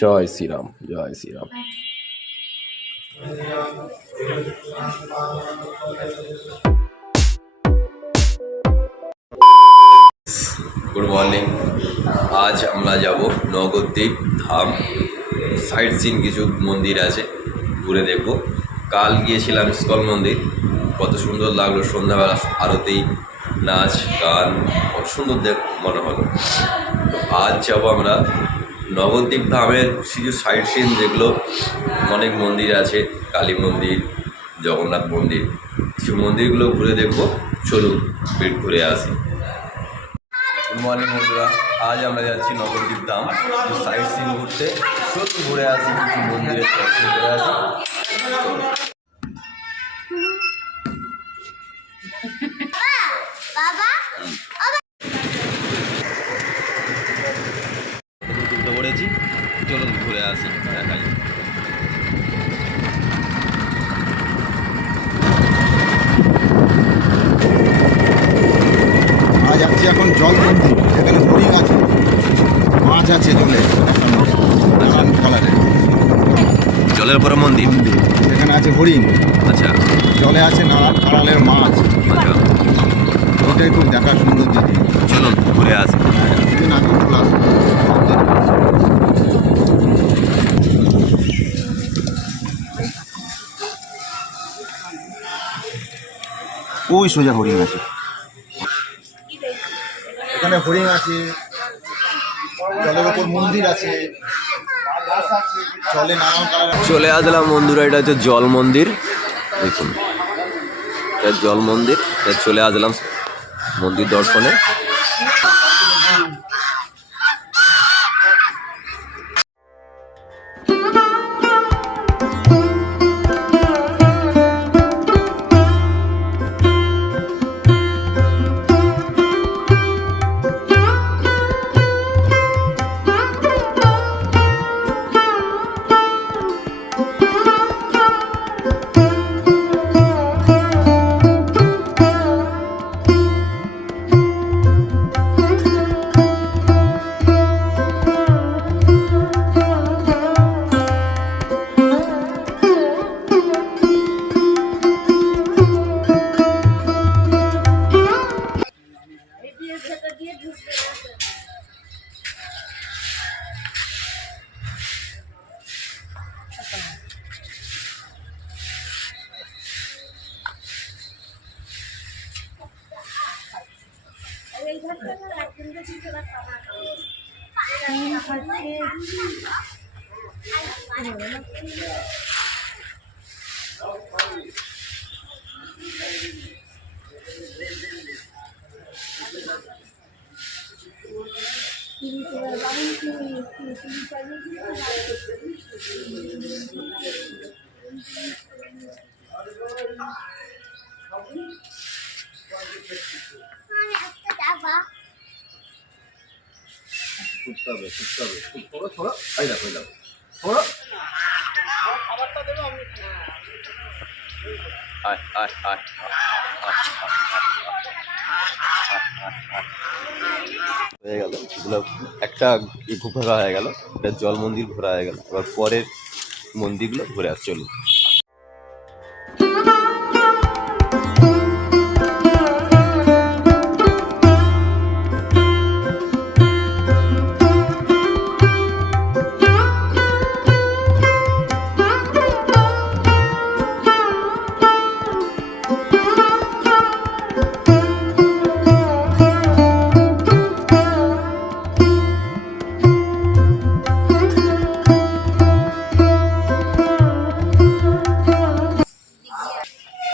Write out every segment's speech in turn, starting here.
জয় শ্রীরাম, জয় Shriram. Good morning. আজ আমরা যাব নবদ্বীপ ধাম। সাইট সিন কিছু মন্দির আছে, ঘুরে দেখব। কাল গিয়েছিলাম ইস্কন মন্দির, কত সুন্দর লাগলো সন্ধ্যাবেলা আরতি, নাচ গান, কত সুন্দর মনে হলো। তো আজ যাব আমরা নবদ্বীপ ধামের কিছু সাইট সিন, যেগুলো অনেক মন্দির আছে, কালী মন্দির, জগন্নাথ মন্দির, কিছু মন্দিরগুলো ঘুরে দেখব। চলুন ঘুরে আসি। গুড মর্নিং বন্ধুরা, আজ আমরা যাচ্ছি নবদ্বীপ ধাম সাইট সিন ঘুরতে। চলুন ঘুরে আসি, কিছু মন্দিরের দর্শন করে আসি। তুলতে পড়েছি, চলুন ঘুরে আসি, দেখাই। যাচ্ছি এখন জল মন্দির, সেখানে হরিণ আছে, মাছ আছে জলে, নানান কালারের জলের উপরে মন্দির, সেখানে আছে হরিণ। আচ্ছা, জলে আছে নানান কালারের মাছ। আচ্ছা, ওটাই খুব দেখার সুন্দর জিনিস। চলুন ঘুরে আসি। কিছুদিন আগে খোলা। ওই সোজা হরিণ আছে, এখানে হরিণ আছে, জলের ওপর মন্দির আছে, জলে নানান কালার। চলে আসলাম বন্ধুরা, এটা হচ্ছে জল মন্দির। দেখুন, এটা জল মন্দির। চলে আসলাম মন্দির দর্শনে। হয়ে গেল, একটা ঘোরা হয়ে গেল, এটা জল মন্দির ঘোরা হয়ে গেল। এবার পরের মন্দিরগুলো ঘুরে আসছে। চলুন।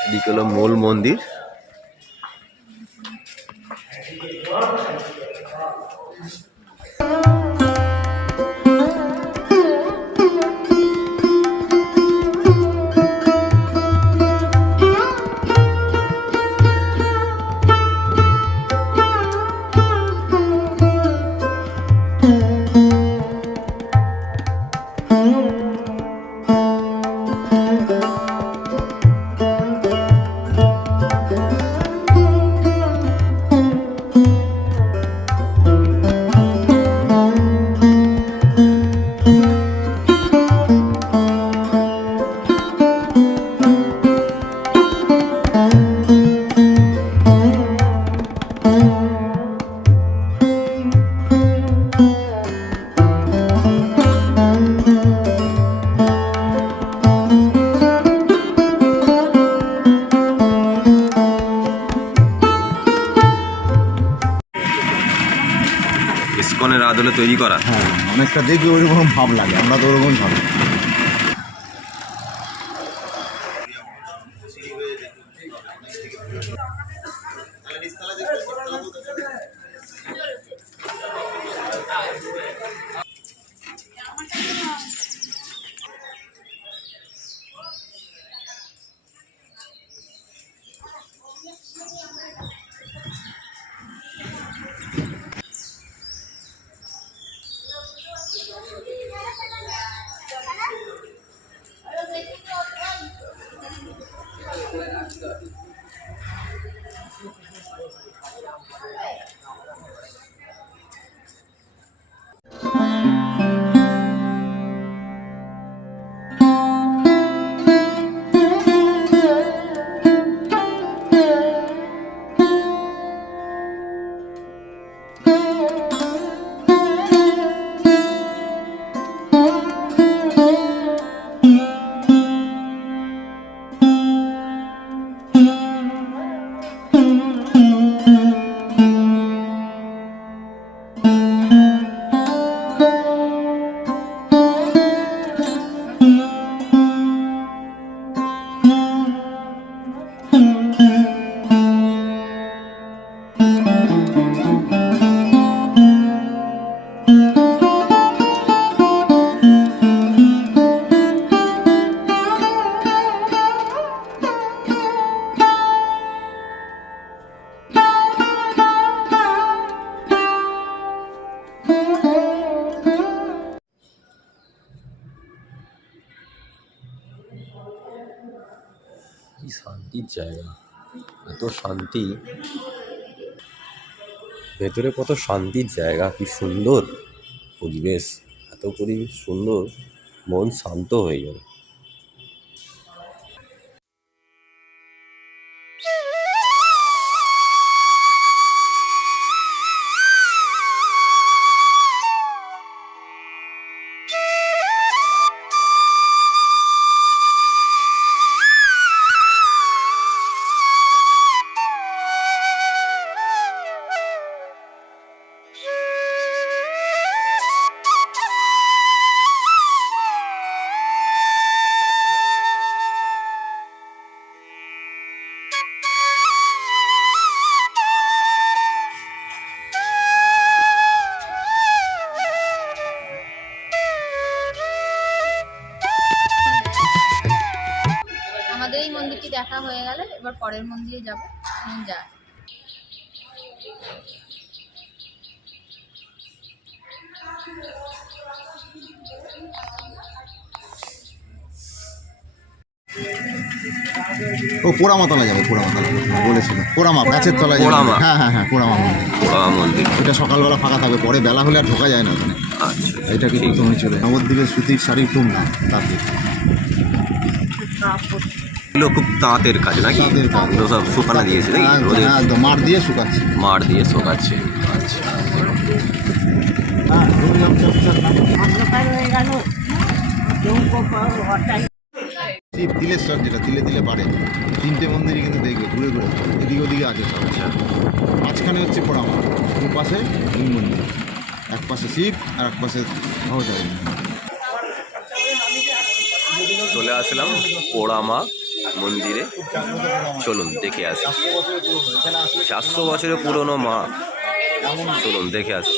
এদিকে হলো মূল মন্দির। দোলে তৈরি করা। হ্যাঁ, অনেকটা দেখবে ওইরকম ভাব লাগে, আমরা তো ওরকম ভাব। কি শান্তির জায়গা, এত শান্তি, ভেতরে কত শান্তির জায়গা, কি সুন্দর পরিবেশ, এত পরিবেশ সুন্দর, মন শান্ত হয়ে যাবে। আমাদের এই মন্দিরটি দেখা হয়ে গেলে এবার পরের মন্দিরে যাবো। যা ও পোড়ামা তলা যাবে, পোড়ামা তলা বলেছিল, পোড়ামা গাছের তলায় যাবে। পোড়ামা? হ্যাঁ হ্যাঁ হ্যাঁ, পোড়ামা মন্দির। পোড়ামা মন্দির, এটা সকালবেলা ফাঁকা থাকবে, পরে বেলা হলে আর ঢোকা যায় না ওখানে। আচ্ছা এটা কি প্রথমে চলে নবদ্বীপের সুতির শাড়ির খুব নাম, তাতে এগুলো খুব তাঁতের কাজ নাকি? তাঁতের কাজ। এগুলো সব শুকানো দিয়েছে নাকি? হ্যাঁ, রোদে হ্যাঁ, একদম মাঠ দিয়ে শুকাচ্ছে। মাঠ দিয়ে শোকাচ্ছে। আচ্ছা, শিব তিলেশ্বর, যেটা তিলে তিলে পারে, তিনটে মন্দিরই কিন্তু দেখবে ঘুরে ঘুরে, এদিকে ওদিকে আছে সব। আচ্ছা, মাঝখানে হচ্ছে পোড়ামা, দু পাশে দুই মন্দির, এক পাশে শিব আর এক পাশে ভবতারিণী। চলে আসলাম পোড়ামা মন্দিরে, চলুন দেখে আসি। 400 বছরের পুরনো মা, চলুন দেখে আসি।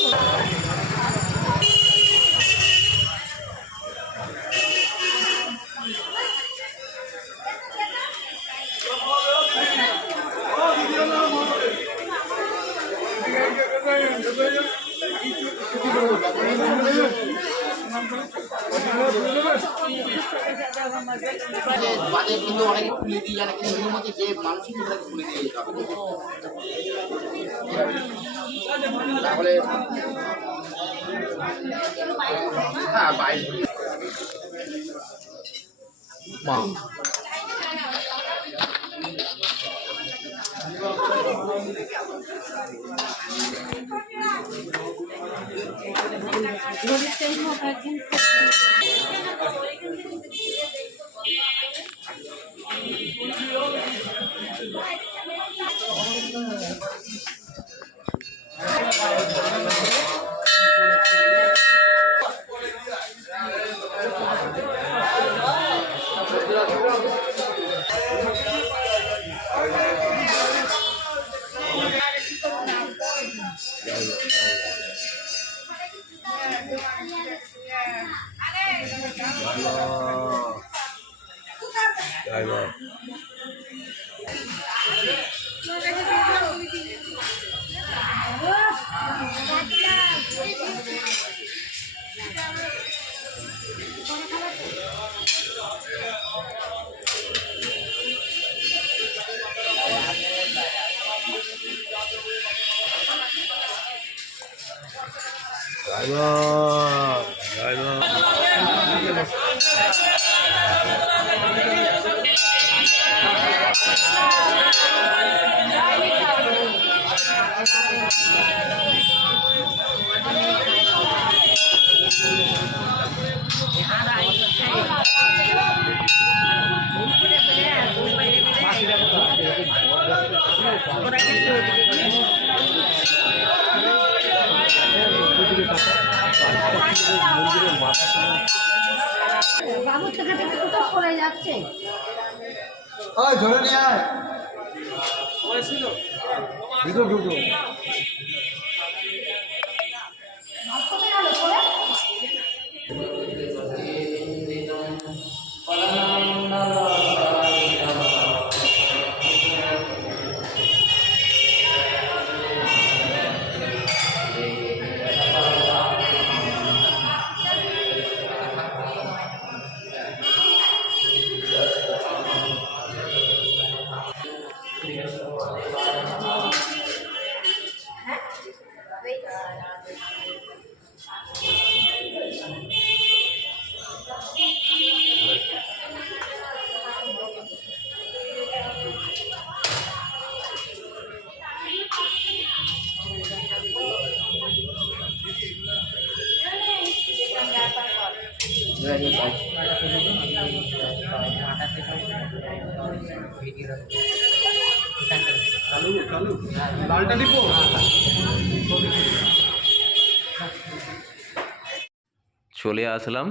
বাজে কিন্তু অনেকে খুলে দিয়ে জানে, কিন্তু এর মধ্যে যে মানসিক তাকে খুলে দিয়ে যেতে হবে। তাহলে হ্যাঁ বাইরে মা বাবু থেকে থেকে কোথাও সরে যাচ্ছে। ওই ধরে নিয়ে আয় ভিতর ঢুকো। চলে আসলাম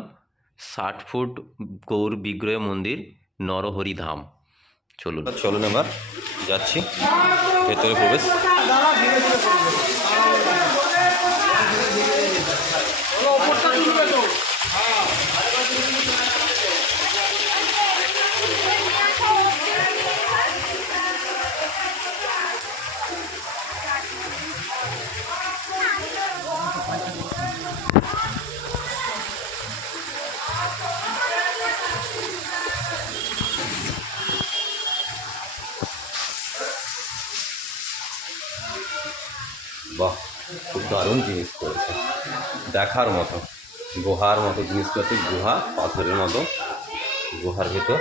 60 ফুট গৌর বিগ্রহ মন্দির নরহরি ধাম। চলুন এবার যাচ্ছি ভেতরে প্রবেশ। বাহ, খুব দারুণ জিনিস করেছে, দেখার মতো গুহার মতো জিনিস করছে, গুহা পাথরের মতো, গুহার ভেতর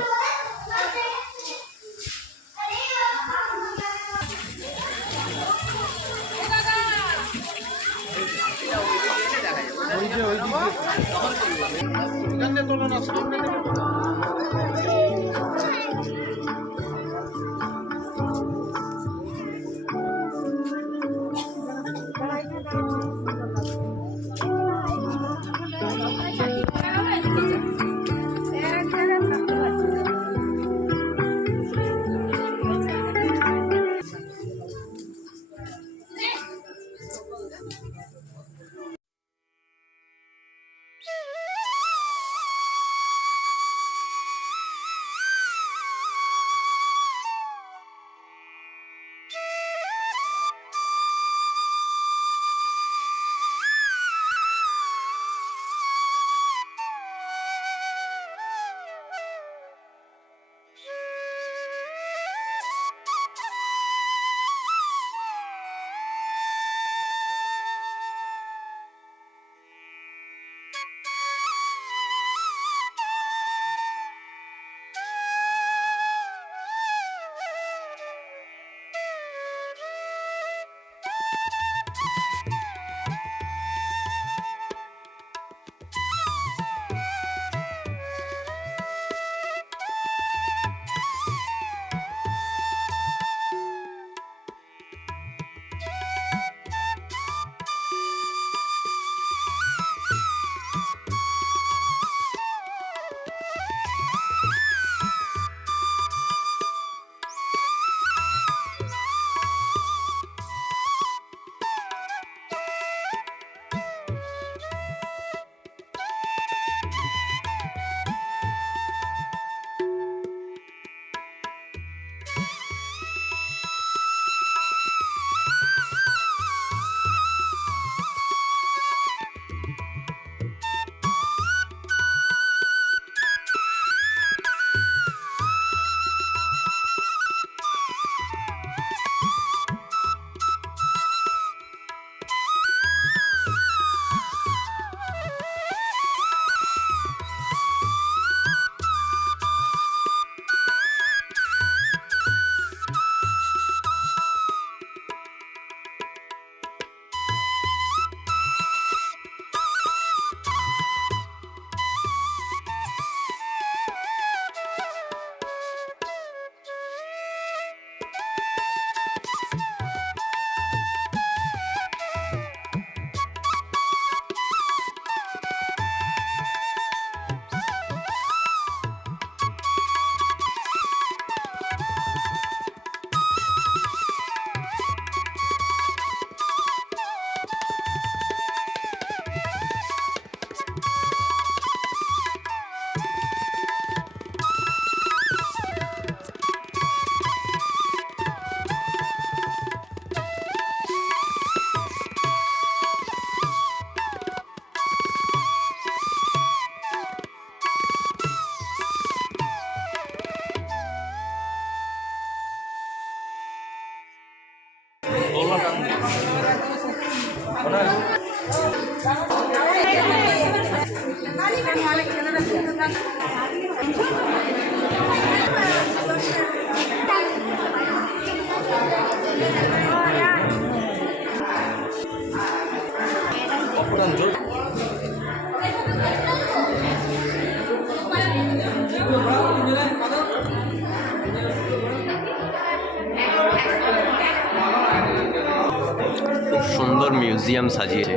খুব সুন্দর মিউজিয়াম সাজিয়েছে,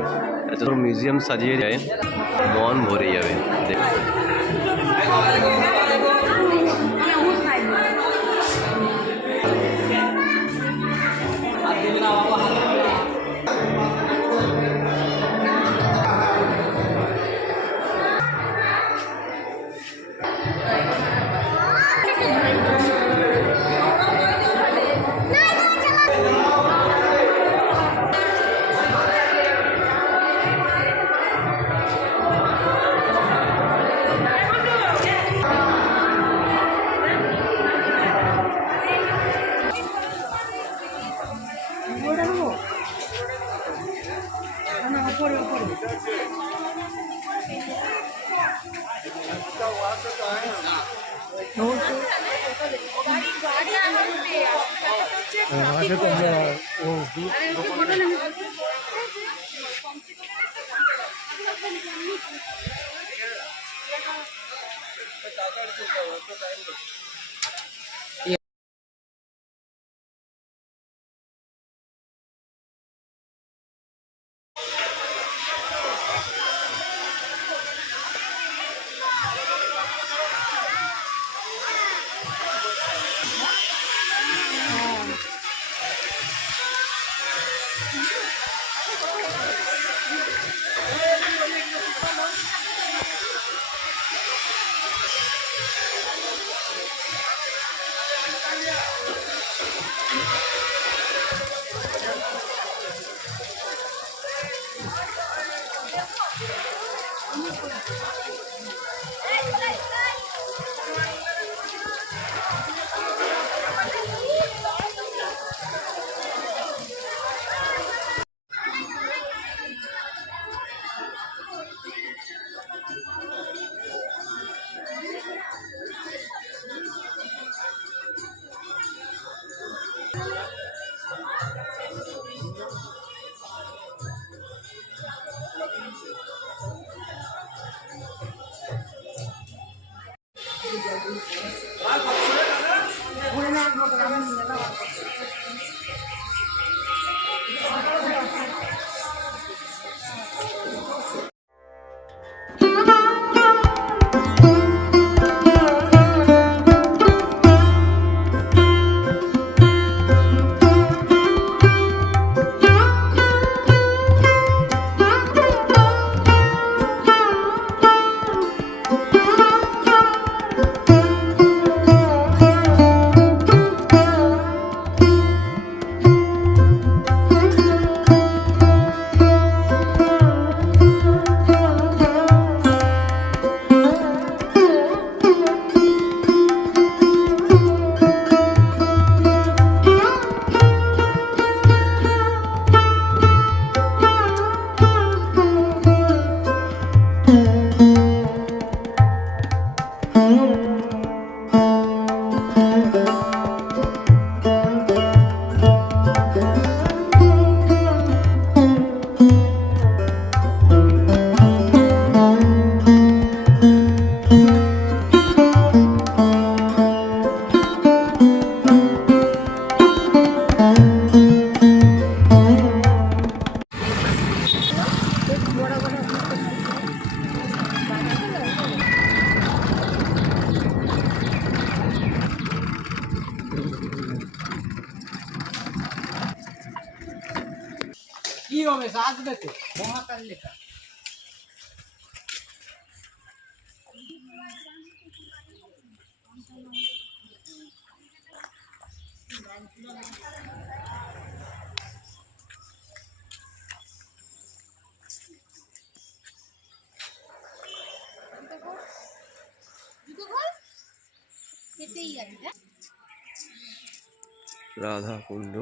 এত সুন্দর মিউজিয়াম সাজিয়ে যায় মন ভরে যাবে। কি হবে আসবে তো মহাকাল লেখা রাধা কুণ্ড।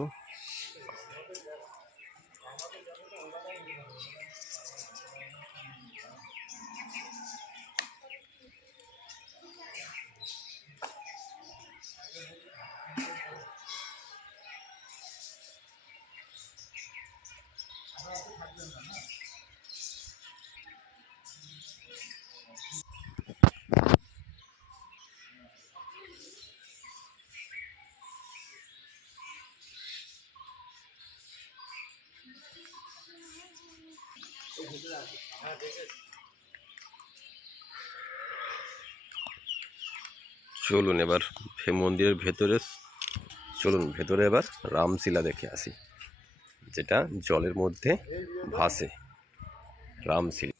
চলুন এবার মন্দিরের ভেতরে চলুন ভেতরে এবার রামশিলা দেখে আসি, যেটা জলের মধ্যে ভাসে। রামশিলা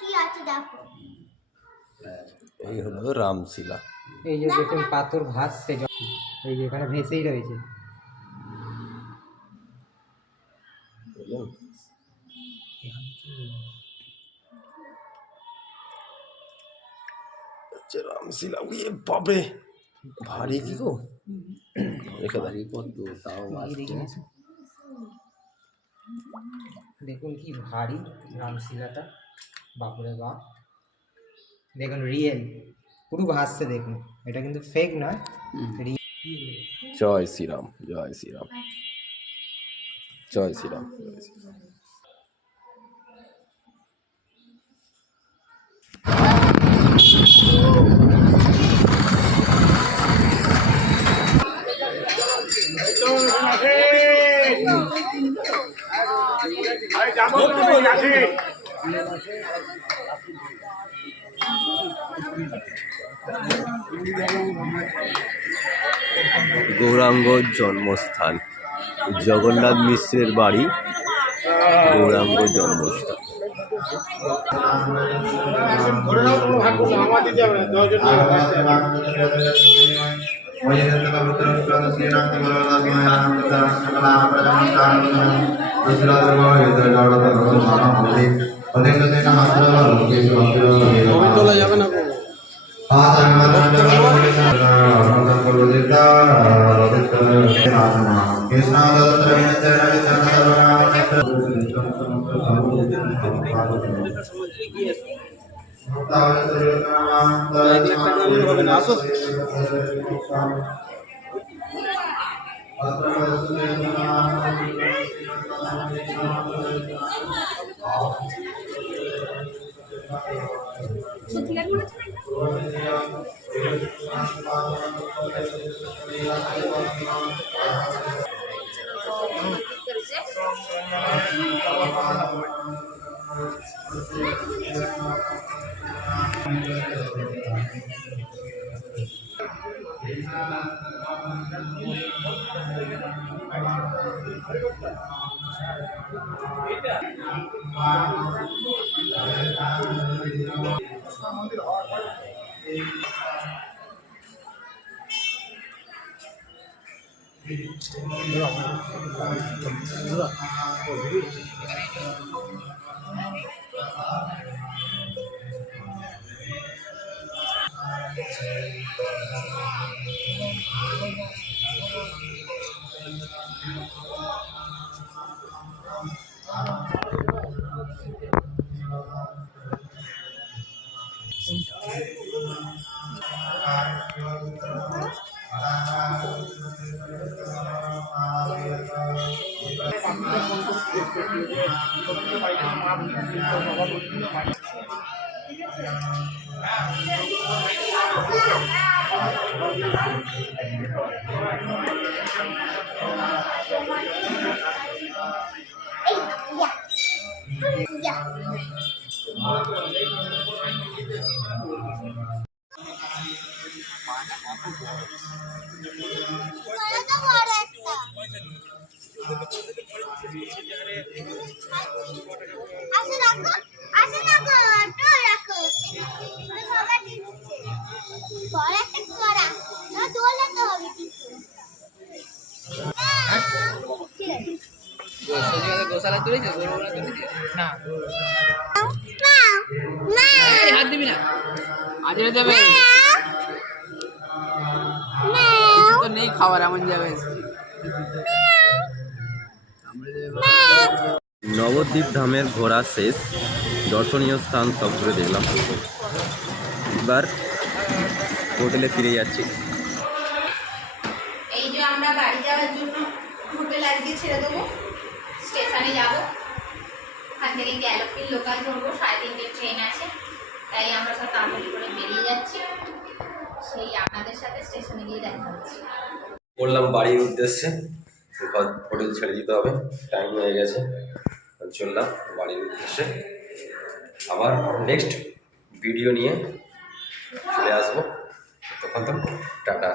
কি আছে দেখো। এই হলো রামশিলা। এই যে দেখুন পাথর ভাসছে, এই যে এখানে ভেসেই রয়েছে। রামশিলা উড়িয়ে বাপরে, ভারী কি গো, রেখে দাঁড়িয়ে কত তাও দেখুন কি ভারী রামশিলাটা, বাপরে বাপ। দেখুন রিয়েল, পুরো ভাসছে দেখুন, এটা কিন্তু ফেক নয়। জয় শ্রীরাম, জয় শ্রীরাম, জয় শ্রীরাম, জয় শ্রীরাম। গৌরাঙ্গ জন্মস্থান, জগন্নাথ মিশ্রের বাড়ি গৌরাঙ্গ জন্মস্থান। গোশালা তুলেছে, গরুগুলা তুলেছে না, হাত দিবি না, আজরে দেবে কিছু তো নেই খাবার, এমন জায়গায় এসেছি। নবদ্বীপ ধামের ঘোরা শেষ, দর্শনীয় স্থান সব ঘুরে দেখলাম। এবার হোটেলে ফিরে যাচ্ছি। এই যে আমরা বাড়ি যাওয়ার জন্য হোটেল আজকে ছেড়ে দেবো, স্টেশনে যাব, ওখান থেকে গ্যালোপির লোকাল ধরবো, 3:30 ট্রেন আছে, তাই আমরা সব তাড়াতাড়ি করে বেরিয়ে যাচ্ছি। সেই আপনাদের সাথে স্টেশনে গিয়ে দেখা হচ্ছে। বললাম বাড়ির উদ্দেশ্যে, হোটেল ছেড়ে দিতে হবে, টাইম হয়ে গেছে, চললাম বাড়ির উদ্দেশ্যে। আবার নেক্সট ভিডিও নিয়ে চলে আসবো, তখন তো টাটা।